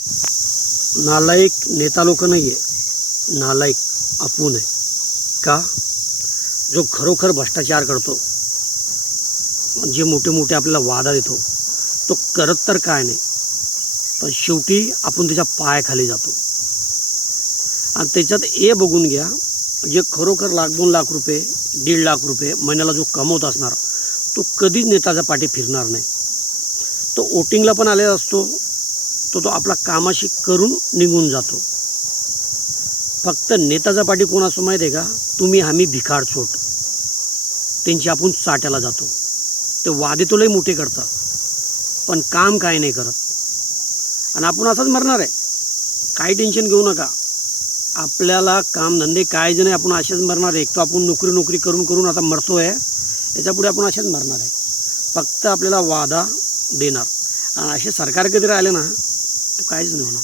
नालायक नेता लोक नाही आहे, नालायक आपण आहे. का? जो खरोखर भ्रष्टाचार करतो, जे मोठे मोठे आपल्याला वादा देतो, तो करत तर काय नाही, पण शेवटी आपण त्याच्या पायाखाली जातो. आणि त्याच्यात हे बघून घ्या, जे खरोखर 1-2 लाख रुपये 1.5 लाख रुपये महिन्याला जो कमवत असणार, तो कधीच नेताच्या पाठी फिरणार नाही. तो वोटिंगला पण आलेला असतो, तो आपला कामाशी करून निघून जातो. फक्त नेताचा पाठी कोण असतो माहीत आहे का? तुम्ही आम्ही भिकार छोट, त्यांची आपण चाट्याला जातो. ते वादे तो लई मोठे करतात, पण काम काय नाही करत. आणि आपण असंच मरणार आहे. काही टेन्शन घेऊ नका. आपल्याला कामधंदे काय जे नाही, आपण असेच मरणार आहे. एक तर आपण नोकरी करून करून आता मरतो आहे, याच्यापुढे आपण असेच मरणार आहे. फक्त आपल्याला वादा देणार, आणि असे सरकार कधी राहिले ना, तो काहीच नाही होणार.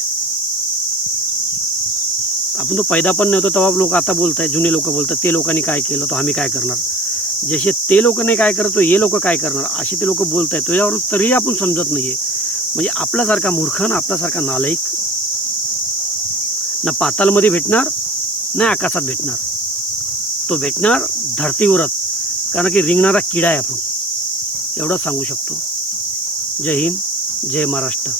आपण तो पैदा पण नव्हतो तेव्हा लोक आता बोलत आहेत, जुने लोक बोलतात ते लोकांनी काय केलं तो आम्ही काय करणार. जसे ते लोक नाही काय करतो, हे लोक काय करणार, असे ते लोक बोलत आहेत. तुझ्यावर तरीही आपण समजत नाही आहे. म्हणजे आपल्यासारखा मूर्ख ना आपल्यासारखा नालायक ना पातालमध्ये भेटणार, नाही आकाशात भेटणार. तो भेटणार धरतीवरच, कारण की रिंगणारा किडा आहे आपण. एवढंच सांगू शकतो. जय हिंद, जय महाराष्ट्र.